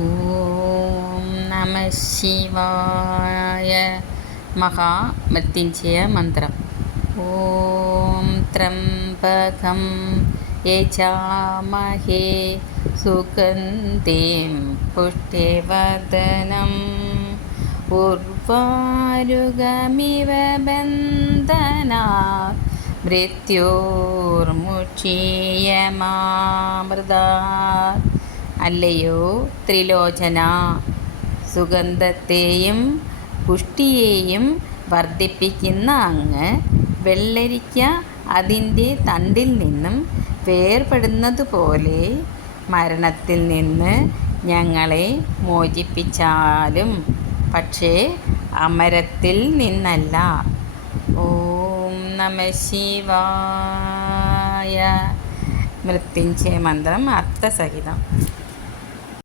ഓം നമ ശിവായ. മഹാമൃത്യുഞ്ജയ മന്ത്രം. ഓം ത്രംബകം യജാമഹേ സുഗന്ധിം പുഷ്ടിവർധനം ഉർവാരുകമിവ ബന്ധനാത് മൃത്യോർമുക്ഷീയമാമൃതാത്. അല്ലയോ ത്രിലോചന, സുഗന്ധത്തെയും പുഷ്ടിയെയും വർദ്ധിപ്പിക്കുന്ന അങ്ങ് വെള്ളരിക്ക അതിൻ്റെ തണ്ടിൽ നിന്നും വേർപെടുന്നതുപോലെ മരണത്തിൽ നിന്ന് ഞങ്ങളെ മോചിപ്പിച്ചാലും, പക്ഷേ അമരത്തിൽ നിന്നല്ല. ഓം നമ ശിവായ. മൃത്യുഞ്ജയ മന്ത്രം അർത്ഥസഹിതം.